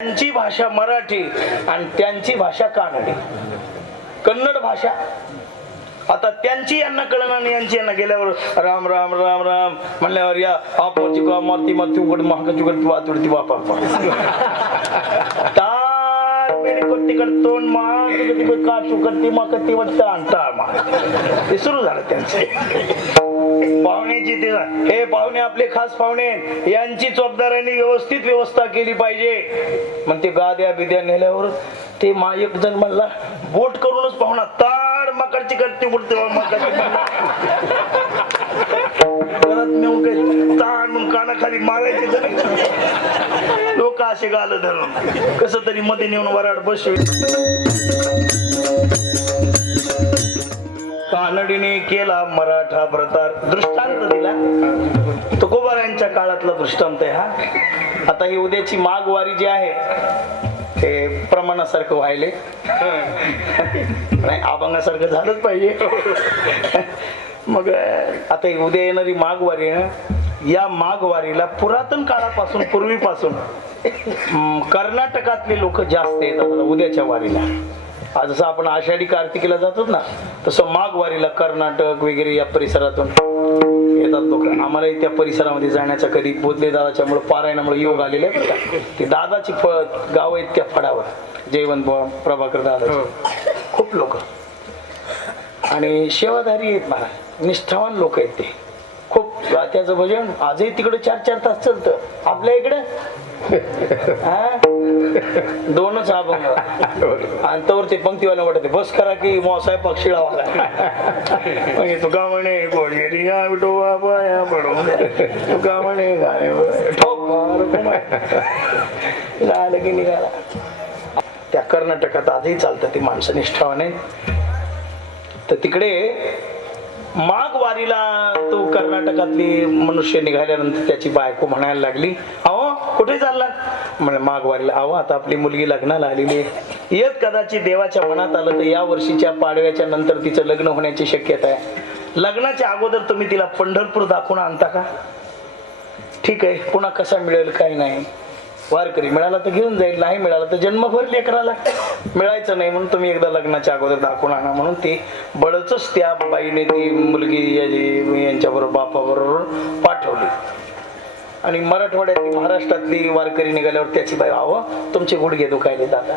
त्यांची भाषा मराठी आणि त्यांची भाषा कानडी. कन्नड भाषा. आता त्यांची यांना कळणार आणि यांची यांना गेल्यावर राम राम राम राम म्हणल्यावर या आपची का मारती मारती उघड महाग उघड वात उडती बापा तार मेरी कोटी करतो मा काचू ती मा करते वाटतं आणता मा ते सुरू झालं त्यांचे. पाहुण्याची ते हे पाहुणे आपले खास पाहुणे यांची चोपदारांनी व्यवस्थित व्यवस्था केली पाहिजे. मग ते गाद्या बिद्या नेल्यावर ते मा एक जण म्हणला बोट करूनच पाहुणा ताड मकडची करते बोलते परत नेऊन काही म्हणून कानाखाली मारायचे जण लोक असे गाल धरून. कस तरी मध्ये नेऊन वराड बसवे. कानडीने केला मराठा प्रतार. दृष्टांत दिला. तुकोबारांच्या काळातला दृष्टांत आहे हा. आता ही उद्याची माघवारी जी आहे ते प्रमाणासारखं व्हायले. नाही अभंगासारखं झालंच पाहिजे. मग आता उद्या येणारी माघवारी या माघवारीला पुरातन काळापासून पूर्वीपासून कर्नाटकातले लोक जास्त येतात उद्याच्या वारीला. आज जसं आपण आषाढी कार्तिकीला जातो ना तसं माघवारीला कर्नाटक वगैरे या परिसरातून येतात लोक. आम्हालाही त्या परिसरामध्ये जाण्याचा कधी बोधले दादाच्या मुळे पारायणामुळे योग आलेले आहेत. ते दादाची फ गाव आहेत त्या फडावर. जयवंत प्रभाकर दादा खूप लोक. आणि सेवाधारी आहेत महाराज. निष्ठावान लोक आहेत ते. खूप त्याचं भजन आजही तिकडे चार चार तास चालतं. आपल्या इकडे? दोनच अभंग आणि तवर ते पंक्तीवाला वाटते बस करा की मोसाय पक्षीला वाला म्हणजे तुका म्हणे पाया पडून. तुका म्हणे. झालं की निघाला. त्या कर्नाटकात आजही चालतं ती माणसं निष्ठावाने. तर तिकडे माघ वारीला तो कर्नाटकातली मनुष्य निघाल्यानंतर त्याची बायको म्हणायला लागली अहो कुठे चालला? म्हणजे माघ वारीला. अहो आता आपली मुलगी लग्नाला आलेली आहे. येत कदाचित देवाच्या मनात आलं तर या वर्षीच्या पाडव्याच्या नंतर तिचं लग्न होण्याची शक्यता आहे. लग्नाच्या अगोदर तुम्ही तिला पंढरपूर दाखवून आणता का? ठीक आहे पुन्हा कसा मिळेल काही नाही. वारकरी मिळाला तर घेऊन जाईल नाही मिळाला तर जन्मभर लेकराला. मिळायचं नाही म्हणून तुम्ही एकदा लग्नाच्या अगोदर दाखवून आणा म्हणून ती बळच त्या बाईने ती मुलगी यांच्याबरोबर बापाबरोबर पाठवली. आणि मराठवाड्यातली महाराष्ट्रातली वारकरी निघाल्यावर त्याची बाई आहो तुमचे गुडघे दुखायले दादा.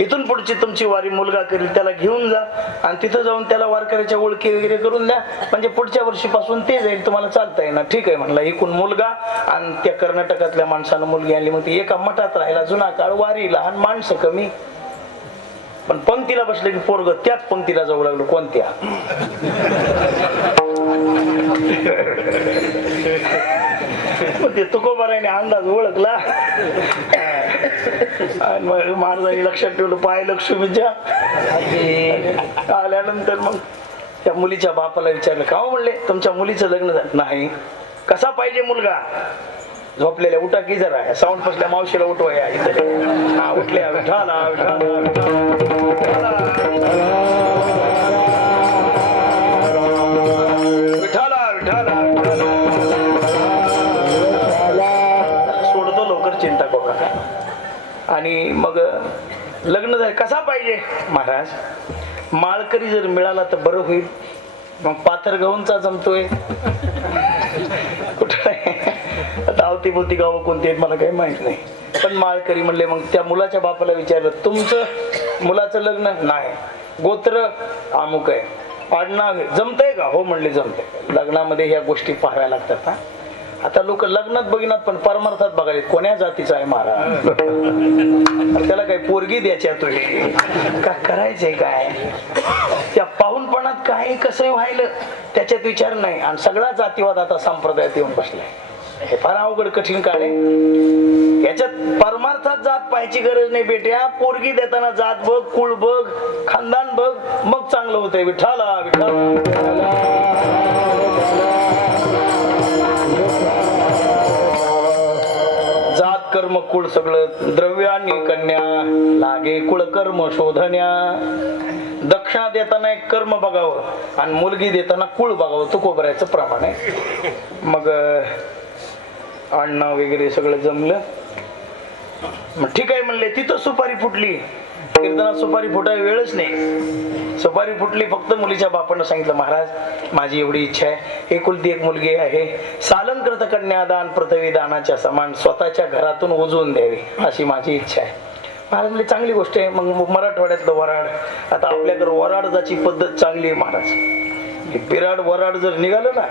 इथून पुढची तुमची वारी मुलगा करेल त्याला घेऊन जा. आणि तिथं जाऊन त्याला वारकऱ्याच्या ओळखी वगैरे करून द्या. म्हणजे पुढच्या वर्षीपासून ते जाईल तुम्हाला चालता येणार. ठीक आहे म्हणला एकूण मुलगा आणि त्या कर्नाटकातल्या माणसानं मुलगी आणली. मग ती एका मठात राहिला जुना काळ वारी लहान माणसं कमी. पण पंक्तीला बसले की पोरग त्याच पंक्तीला जाऊ लागलो कोणत्या? ते तुकोबाराने अंदाज ओळखला. आणि मग महाराजांनी लक्षात ठेवलं पाय लक्ष्मीच्या. आल्यानंतर मग त्या मुलीच्या बापाला विचारलं का म्हणले तुमच्या मुलीचं लग्न झालं? नाही. कसा पाहिजे मुलगा? झोपलेल्या उठा की जरा साऊंड पसल्या मावशीला उठवाया इथे. हा उठल्या विठाला विठाला विठाला आणि मग लग्न झालं. कसा पाहिजे? महाराज माळकरी जर मिळाला तर बरं होईल. मग पाथर गहूनचा जमतोय. कुठं आहे? आता अवतीभोवती गावं कोणती आहेत मला काही माहीत नाही. पण माळकरी म्हणले मग त्या मुलाच्या बापाला विचारलं तुमचं मुलाचं लग्न? नाही. गोत्र अमुक आहे. आडनाव आहे. जमतंय का? हो म्हणले जमतंय. लग्नामध्ये ह्या गोष्टी पाहाव्या लागतात हा. आता लोक लग्नात बघिनात पण परमार्थात बघायला कोण्या जातीचा आहे महाराज त्याला काही पोरगी द्यायच्या तुझी का करायचंय काय? त्या पाहूनपणात काय कसं व्हायलं त्याच्यात विचार नाही. आणि सगळा जातीवाद आता संप्रदायात येऊन बसलाय. हे फार अवघड कठीण काळ आहे. याच्यात परमार्थात जात पाहायची गरज नाही बेट्या. पोरगी देताना जात बघ कुळ बघ खानदान बघ मग चांगलं होतंय. विठाला विठाला कुळ सगळं द्रव्यानी कन्या लागे कुळ कर्म शोधण्या दक्षिणा देताना एक कर्म बघावं आणि मुलगी देताना कुळ बघावं तो कोबऱ्याचं प्रमाण आहे. मग अण्णा वगैरे सगळं जमलं. मग ठीक आहे म्हणले तिथं सुपारी फुटली. कीर्तनात सुपारी फुटायला वेळच नाही. सुपारी फुटली फक्त मुलीच्या बापानं सांगितलं महाराज माझी एवढी इच्छा आहे. एकुलती एक मुलगी आहे. सालंकृत कन्यादान पृथ्वी दानाच्या समान स्वतःच्या घरातून उजवून द्यावी अशी माझी इच्छा आहे. महाराज म्हणजे चांगली गोष्ट आहे. मग मराठवाड्यातलं वराड आता आपल्याकडे वराड जाची पद्धत चांगली आहे महाराज. पिराड वराड जर निघालं ना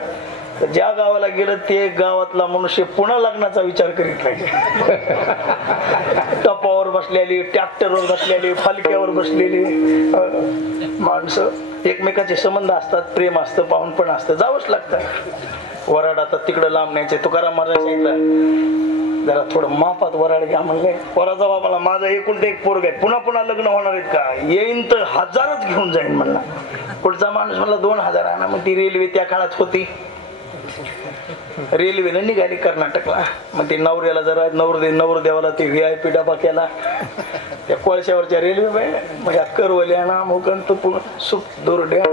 तर ज्या गावाला गेलं ते गावातला मनुष्य पुन्हा लग्नाचा विचार करीत नाही. टपावर बसलेली ट्रॅक्टरवर बसलेली फालक्यावर बसलेली. माणसं एकमेकाचे संबंध असतात प्रेम असतं पाहून पण असतं जावंच लागतं. वराड आता तिकडं लांब न्यायचे तुकाराम महाराज सांगितलं जरा थोडं मापात वराड घ्या म्हणले पोराचा बाबाला माझा एकूण ते एक पोरग आहे. पुन्हा पुन्हा लग्न होणार आहेत का? येईन तर हजारच घेऊन जाईन म्हणला. पुढचा माणूस म्हणला दोन हजार आणा. मग ती रेल्वे त्या काळात होती. रेल्वेनं निघाली कर्नाटकला. मग ते नवऱ्याला जरा नवरदे नवरदेवाला ते व्ही आय पी डबा केला. त्या कोळशावरच्या रेल्वे मग या करवल्या ना मुकंत सुख दोरड्या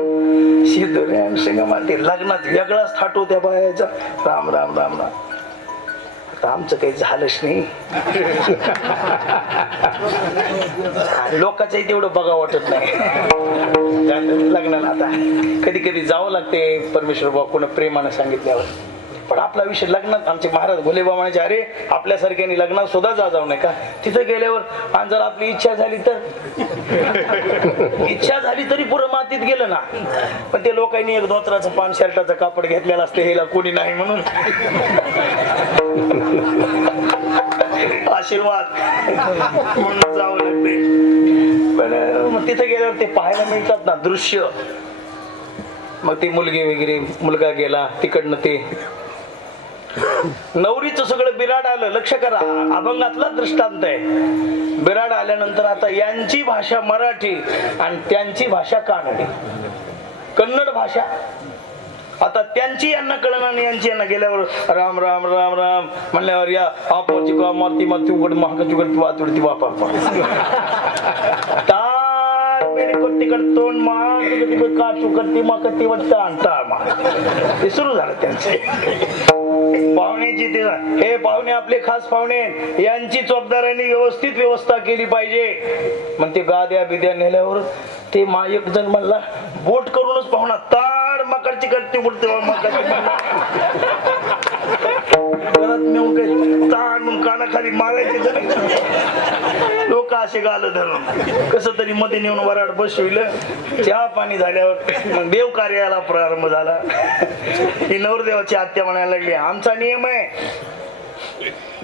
शिदोऱ्या सिंगमा ते लग्नात वेगळाच थाटो त्या बायाचा राम राम राम राम. आता आमचं काही झालंच नाही. लोकांचंही तेवढं बघा वाटत नाही. लग्नाला आता कधी कधी जावं लागते परमेश्वर बाबा कोणा प्रेमानं सांगितल्यावर. पण आपला विषय लग्नात आमचे महाराज भोलेबा म्हणायचे अरे आपल्यासारख्याने लग्नात सुद्धा जा जाऊ नये का तिथं गेल्यावर आणि जर आपली इच्छा झाली तर? इच्छा झाली तरी पुरं मातीत गेलं ना. पण ते लोकांनी एक धोत्राचं पान शर्टाचं कापड घेतलेलं असते हेला कोणी नाही म्हणून. आशीर्वाद. म्हणून जावं लागते पण मग तिथे गेल्यावर ते पाहायला मिळतात ना दृश्य. मग ती मुलगी वगैरे मुलगा गेला तिकडनं ते नवरीचं सगळं बिराड आलं. लक्ष करा. अभंगातला दृष्टांत आहे. बिराड आल्यानंतर आता यांची भाषा मराठी आणि त्यांची भाषा कानडी. कन्नड भाषा. आता त्यांची यांना कळण आणि यांची यांना गेल्यावर राम राम राम राम म्हणल्यावर या आपोची का मारती मारती उघड महाग उघड वातुडती वापर तार मेरी तोंड मा काचू करती मा कती वाटतं आणता मा हे सुरू झालं त्यांचे. पाहुण्याची ते हे पाहुणे आपले खास पाहुणे यांची चोपदारांनी व्यवस्थित व्यवस्था केली पाहिजे. मग ते गाद्या बिद्या नेल्यावर ते मा एक जण म्हणला बोट करूनच पाहुणा ताड मकडची करते उडते खाली मारायचे जण. लोक असे गाल धरून. कस तरी मध्ये नेऊन वराड बसविलं. चहा पाणी झाल्यावर मग देव कार्याला प्रारंभ झाला. ही नवरदेवाची आत्या म्हणायला लागली आमचा नियम आहे.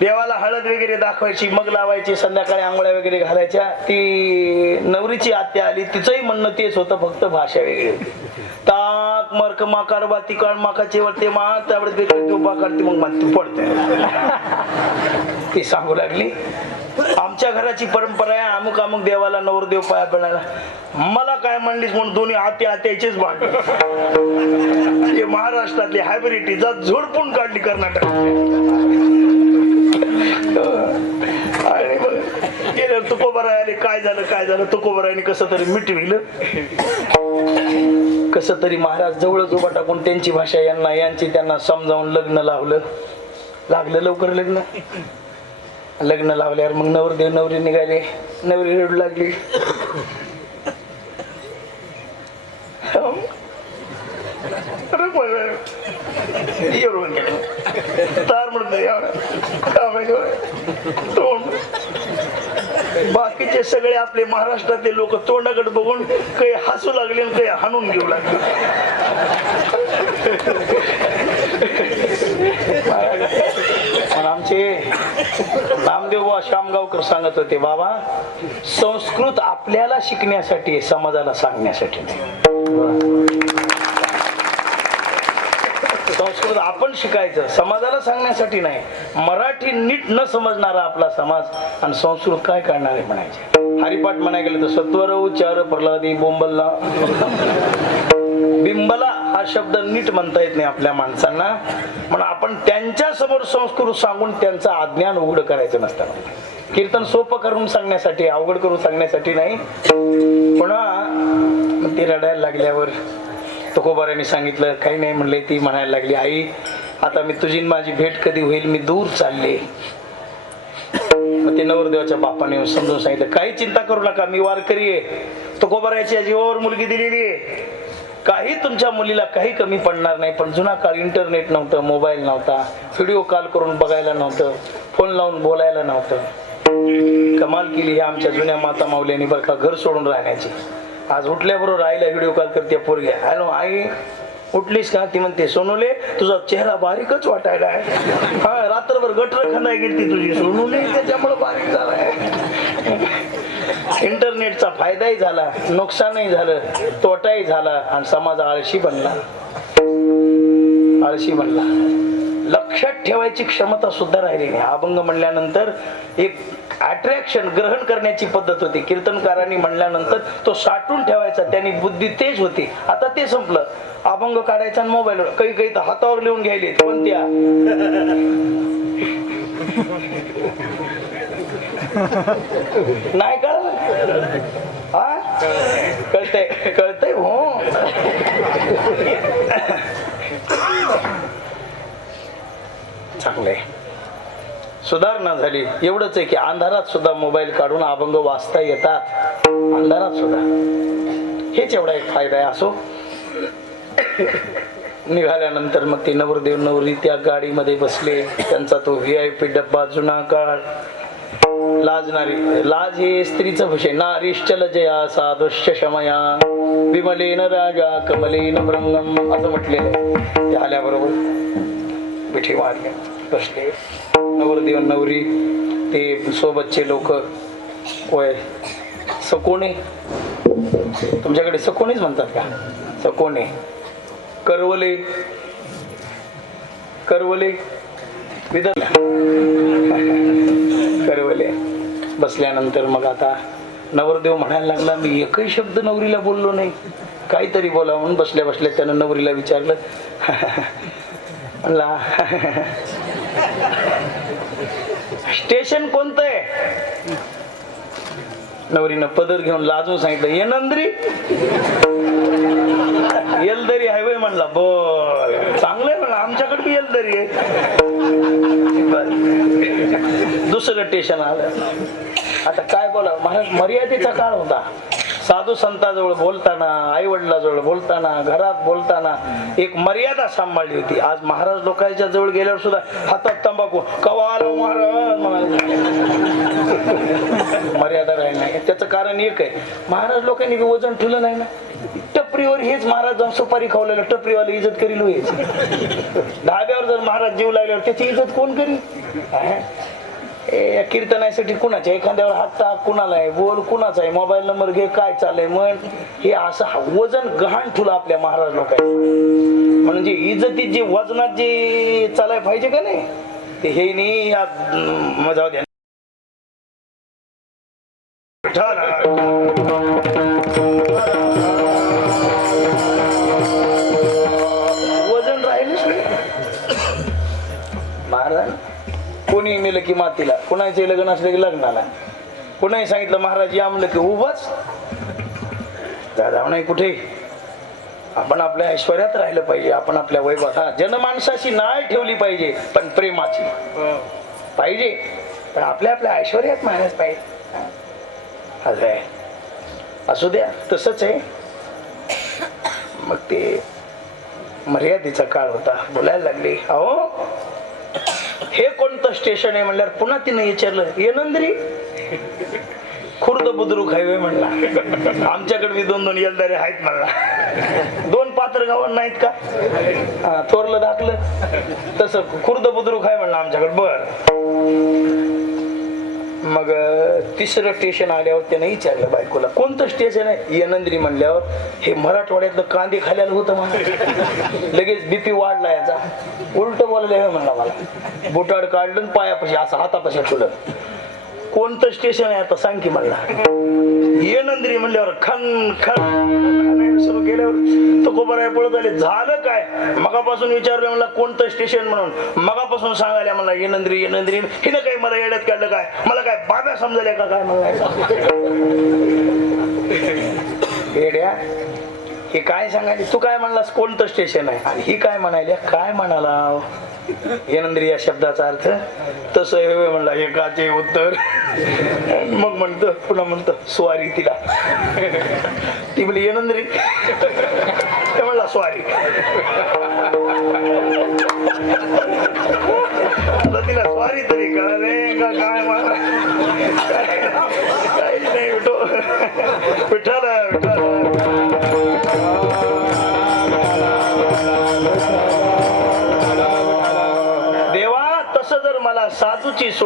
देवाला हळद वगैरे दाखवायची मग लावायची संध्याकाळी आंघोळ्या वगैरे घालायच्या. ती नवरीची आत्या आली. तिचंही म्हणणं तेच होतं फक्त भाषा वेगळी. होती ताक मर्क माकार बाती काळ माकाचे वरते मा त्यावेळेस उभा काढते मग माती पडते. ती सांगू लागली. आमच्या घराची परंपरा आहे अमुक अमुक देवाला नवरदेव पाया पडायला. मला काय म्हणलीस म्हणून दोन्ही आते आत्याचेच भाग हे महाराष्ट्रातली हायब्रिटी जात झोडपून काढली कर्नाटक. आणि मग गेल्यावर तुकोबराय आले काय झालं काय झालं? तुकोबरायने कसं तरी मिटविलं कसं तरी महाराज जवळच उभा टाकून त्यांची भाषा यांना यांची त्यांना समजावून लग्न लावलं. लागलं लवकर लग्न. लग्न लावल्यावर मग नवरदेव नवरी निघाले. नवरी रडू लागली. तार तोंड बाकीचे सगळे आपले महाराष्ट्रातले लोक तोंडाकडे बघून काही हसू लागले आणि काही हाणून घेऊ लागले पण आमचे रामदेव बुवा शामगावकर सांगत होते बाबा संस्कृत आपल्याला शिकण्यासाठी समाजाला सांगण्यासाठी संस्कृत आपण शिकायचं समाजाला सांगण्यासाठी नाही. मराठी नीट न समजणारा आपला समाज आणि संस्कृत काय करणार आहे म्हणायचे. हरिपाठ म्हणाय गेलं तर सत्वर उच्चार प्रल्हादी बोंबलला. बिंबला शब्द नीट म्हणता येत नाही आपल्या माणसांना. म्हणून आपण त्यांच्यासमोर संस्कृत सांगून त्यांचं अज्ञान उघड करायचं नसतं. कीर्तन सोपं करून सांगण्यासाठी अवघड करून सांगण्यासाठी नाही. पुन्हा ती रडायला लागल्यावर तुकोबाराने सांगितलं काही नाही म्हणले ती म्हणायला लागली आई आता मी तुझी माझी भेट कधी होईल? मी दूर चालले. मग ते नवरदेवाच्या बापाने समजून सांगितलं काही चिंता करू नका मी वारकरी आहे. तुकोबरायची जीवावर मुलगी दिलेली आहे. काही तुमच्या मुलीला काही कमी पडणार नाही पण जुना काळ इंटरनेट नव्हतं मोबाईल नव्हता व्हिडिओ कॉल करून बघायला नव्हतं फोन लावून बोलायला नव्हतं. कमाल केली हे आमच्या जुन्या माता माऊल्यांनी बरं का घर सोडून राहण्याची. आज उठल्याबरोबर आईला व्हिडिओ कॉल करते पोरग्या हॅलो आई उठलीस का? ती म्हणते सोनूले तुझा चेहरा बारीकच वाटायला आहे. हा रात्रभर गटर खंदाय गेली तुझी सोनूले त्याच्यामुळे बारीक झालाय. इंटरनेटचा फायदाही झाला नुकसानही झालं तोटाही झाला आणि समाज आळशी बनला. आळशी बनला. लक्षात ठेवायची क्षमता सुद्धा राहिली नाही. अभंग म्हणल्यानंतर एक अट्रॅक्शन ग्रहण करण्याची पद्धत होती. कीर्तनकारांनी म्हणल्यानंतर तो साठून ठेवायचा. त्यांनी बुद्धी तेज होती. आता ते संपलं. अभंग काढायचा आणि मोबाईलवर काही काही तर हातावर लिहून घ्यायले. कोणत्या? नाही का हा कळतंय कळतंय हो. चांगलंय. सुधारणा झाली. एवढंच आहे की अंधारात सुद्धा मोबाईल काढून अभंग वाचता येतात. अंधारात सुद्धा. हेच एवढा एक फायदा आहे असो. निघाल्यानंतर मग ते नवरदेव नवरी त्या गाडीमध्ये बसले. त्यांचा तो व्ही आय पी डब्बा जुना काळ. लाजणारी. लाज हे स्त्रीचं विषय नारीश्चल जया साधुश्च शमया. विमलेन राजा कमलेन मृंगम. असं म्हटलेलं ते आल्याबरोबर पिठी मारले बसले. नवरदेव नवरी ते सोबतचे लोक. होय. सकोणे. तुमच्याकडे सकोणेच म्हणतात का? सकोणे. करवले. करवले. विदर्भ. गरवले बसल्यानंतर मग आता नवरदेव म्हणायला लागला मी एकही शब्द नवरीला बोललो नाही. काहीतरी बोला. म्हणून बसल्या बसल्या त्यानं नवरीला विचारलं. म्हणला स्टेशन कोणतं आहे? नवरीनं पदर घेऊन लाजून सांगितलं ये नंद्री. येलदरी हायवे म्हणला बर चांगलं आहे म्हणा आमच्याकडे बी येलदरी आहे. दुसरं टेशन आलं. आता काय बोला महाराज मर्यादेचा काळ होता. साधू संताजवळ बोलताना आई वडिलाजवळ बोलताना घरात बोलताना एक मर्यादा सांभाळली होती. आज महाराज लोकांच्या जवळ गेल्यावर सुद्धा हातात तंबाखू कवा आलो महाराज? मर्यादा राहिली नाही. त्याचं कारण एक आहे. महाराज लोकांनी वजन ठेवलं नाही ना. टपरीवर हेच महाराज जाऊन सुपारी खावलेलं टपरीवाले इज्जत करील होईच धाब्यावर जर महाराज जीव लागल्यावर त्याची इज्जत कोण करील? ए, या कीर्तनासाठी कुणाच्या? एखाद्यावर हात टाक कुणाला आहे? बोल कुणाचा आहे? मोबाईल नंबर घे काय चाललंय? म्हण. हे असं वजन गहाण ठुला आपल्या महाराज लोकांनी म्हणजे इज्जतीत जे वजनात जे चालाय पाहिजे का नाही? ते हे नाही या अं, द्या. की मातीला. कुणाचे लग्न असले की लग्नाला. कुणाही सांगितलं महाराज या म्हणलं की उभच दादा नाही कुठे? आपण आपल्या ऐश्वर्यात राहिलं पाहिजे. आपण आपल्या वैभवात हा जनमानसाची नाळ ठेवली पाहिजे पण प्रेमाची. पाहिजे. पण आपल्या आपल्या ऐश्वर्यात मानस पाहिजे. असं आहे. असू द्या तसंच आहे. मग ते मर्यादेचा काळ होता. बोलायला लागले. अहो हे कोणतं स्टेशन आहे म्हणल्यावर पुन्हा तिनं विचारलं येनंद्री खुर्द बुद्रुक हायवे म्हणला. आमच्याकडे बी दोन दोन येलदारे आहेत म्हणला. दोन पात्र गावांना आहेत का? हा, थोरलं दाखलं तसं खुर्द बुद्रुक आहे म्हणलं आमच्याकडे. बर. मग तिसरं स्टेशन आल्यावर त्यानं विचारलं बायकोला कोणतं स्टेशन आहे? यनंद्री म्हणल्यावर हे मराठवाड्यातलं कांदे खाल्याला होतं म्हणा लगेच बीपी वाढला याचा. उलट बोलले म्हणला मला. बुटाड काढलं पायापाशी असं हातापाशी ठेवलं. कोणतं स्टेशन आहे आता? सांग की मला. येनंद्री म्हणल्यावर खन खन सुरू केल्यावर तो कोबराय पळत आले झालं काय? मगापासून विचारलं मला कोणतं स्टेशन म्हणून? मगापासून सांगायला मला येनंद्री येनंद्री हिनं काही मला येड्यात काढलं काय? मला काय बाब्या समजल्या का काय मला येड्या हे काय सांगायले तू काय म्हणलास? कोणतं स्टेशन आहे? आणि ही काय म्हणायली? काय म्हणाला येनंद्री या शब्दाचा अर्थ तसं हे म्हणला एकाचे उत्तर. मग म्हणतं पुन्हा म्हणतं स्वारी तिला. ती म्हणली येनंद्री. ते म्हणला स्वारी. तिला स्वारी तरी कळले का काय म्हणा?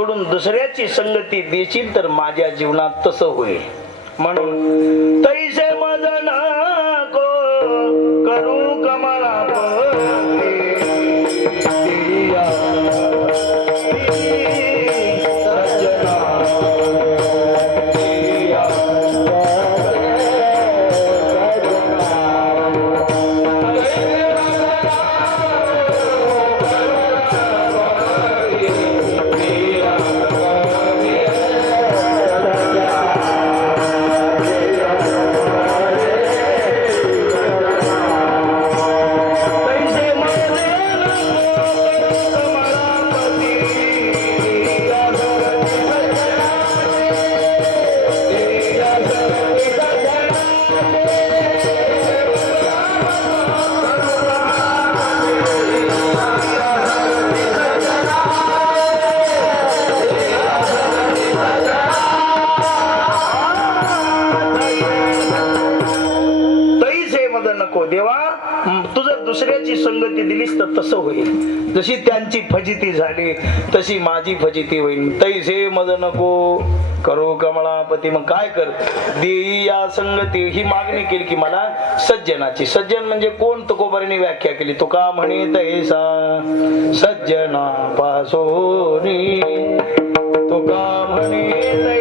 सोडून दुसऱ्याची संगती देशील तर माझ्या जीवनात तसं होईल. म्हणून तरी फजिती झाली तशी माझी फजिती होईल. तैसे मज नको करो कमळापती. मग काय कर? देई या संगती ही मागणी केली की मला सज्जनाची. सज्जन म्हणजे कोण? तुकोबारीने व्याख्या केली. तुका म्हणे तैसा सज्जना पासोनी तुका म्हणे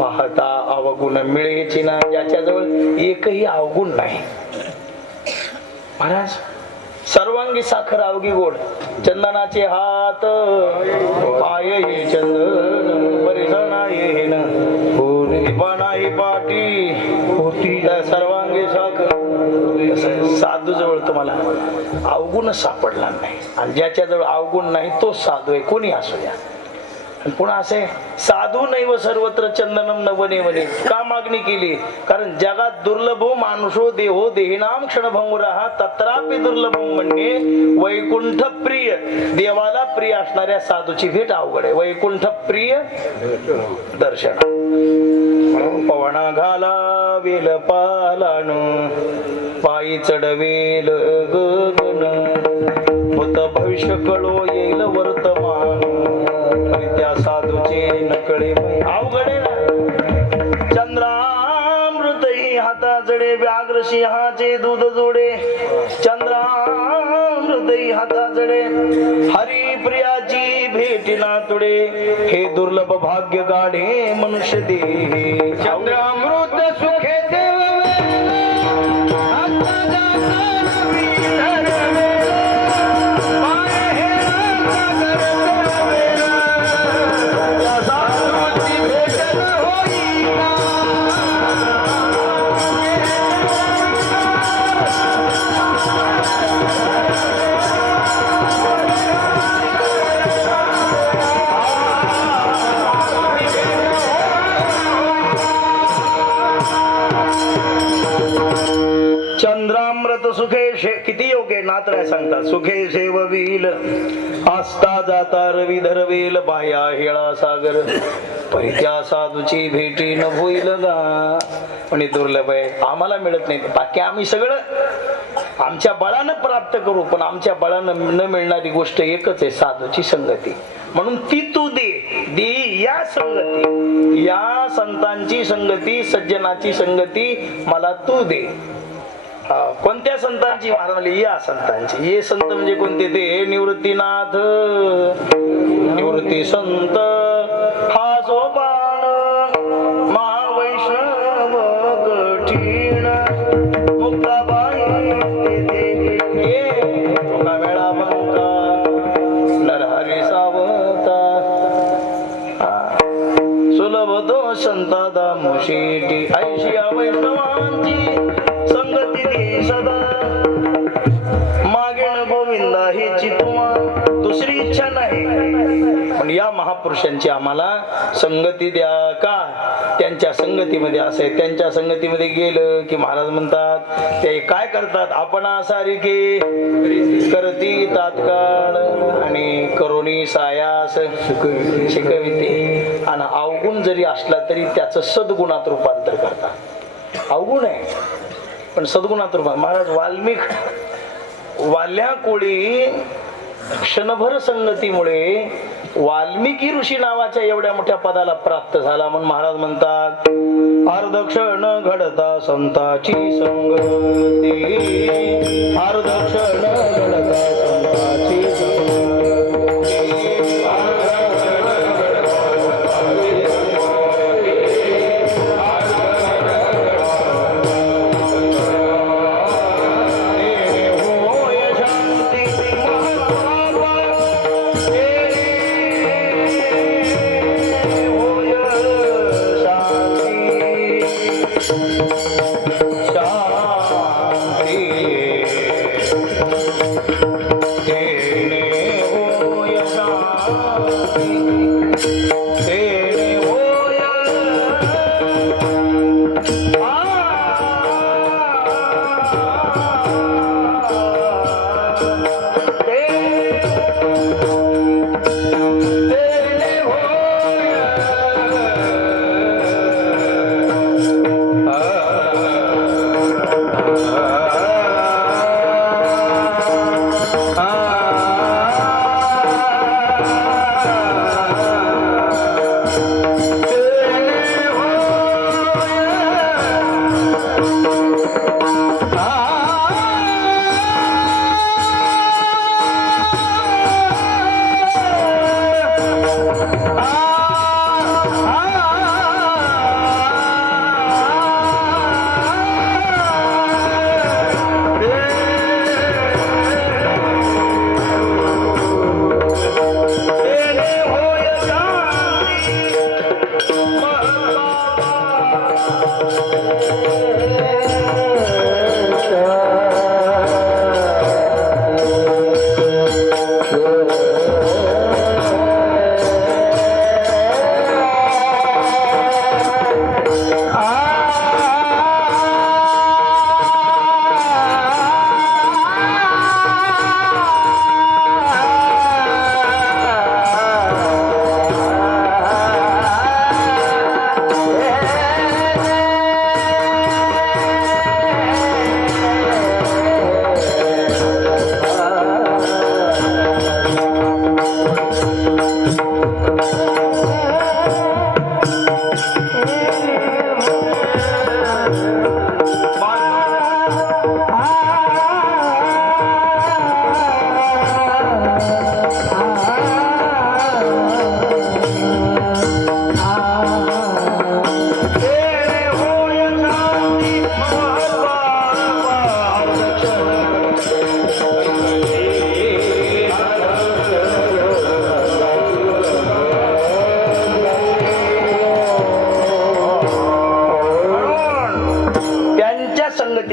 पाहता अवगुण मिळेची ना ज्याच्याजवळ एकही अवगुण नाही. महाराज सर्वांगी साखर अवगी गोड. चंदनाचे हात पाय हे चंदन परिसणा येन पाटी होती सर्वांगी साखर. साधू जवळ तुम्हाला अवगुण सापडला नाही. आणि ज्याच्याजवळ अवगुण नाही तो साधू आहे. कोणी असू द्या. पुन्हा असे साधू नैव सर्वत्र चंदनम नवने का मागणी केली? कारण जगात दुर्लभो मानुषो देहो देहिनाम क्षणभंगुरा तत्रापि दुर्लभ म्हणणे वैकुंठ प्रिय. देवाला प्रिय असणाऱ्या साधूची भेट अवघड आहे. वैकुंठ प्रिय दर्शन. पवना घाला वेल पालान. पायी चढवेल गगन. भूत भविष्य कळो येईल वर्तमान. नकळी अवघडे चंद्रामृत हाता जडे व्याघ्र सिंहाचे दूध जोडे. चंद्रामृत हाता जडे हरिप्रियाची प्रियाची ना तुडे हे दुर्लभ भाग्य गाढे मनुष्य दे चंद्रामृत सुखे चंद्रामृत सुखे शे किती योग्य नातराय सांगतात सुखे सेववील आस्ता जाता रवी धरवेल बाया हेळा सागर परित्या साधूची भेटी न होईल गा. आणि दुर्लभ आहे. आम्हाला मिळत नाही. बाकी आम्ही सगळं आमच्या बळानं प्राप्त करू पण आमच्या बळानं न मिळणारी गोष्ट एकच आहे साधूची संगती. म्हणून ती तू दे. दे या संगती. या संतांची संगती सज्जनाची संगती मला तू दे. कोणत्या संतांची महाराज या संतांची. हे संत म्हणजे कोणते? ते निवृत्तीनाथ. निवृत्ती संत. हा सोपान. महावैष्णव कठीण. मुक्ताबाई वेळा म्हणता नरहरी सुलभ तो दामुशेटी ऐशी वैष्णवांची संगती सदा. मागेण गोविंदा हिची तुम्हा दुसरी इच्छा नाही. पण या महापुरुषांची आम्हाला संगती द्या का? त्यांच्या संगतीमध्ये असे त्यांच्या संगतीमध्ये गेलं की महाराज म्हणतात ते काय करतात? आपण सारिके करती तात्काळ आणि करोनी सायास शिकविते. आणि अवगुण जरी असला तरी त्याचं सद्गुणात रूपांतर करतात. अवगुण आहे. पण सद्गुणात रूपांतर महाराज वाल्मिक वाल्या कोळी क्षणभर संगतीमुळे वाल्मिकी ऋषी नावाच्या एवढ्या मोठ्या पदाला प्राप्त झाला म्हणून महाराज म्हणतात अर्धक्षण घडता संताची संगती. अर्धक्षण घडता Música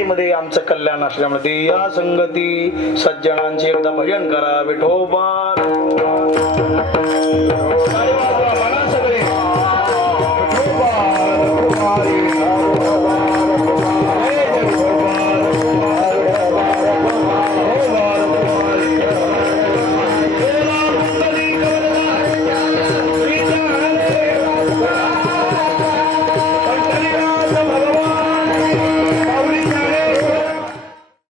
संगतीमध्ये आमचं कल्याण असल्यामुळे या संगती सज्जनांचे एकदा भजन करा विठोबा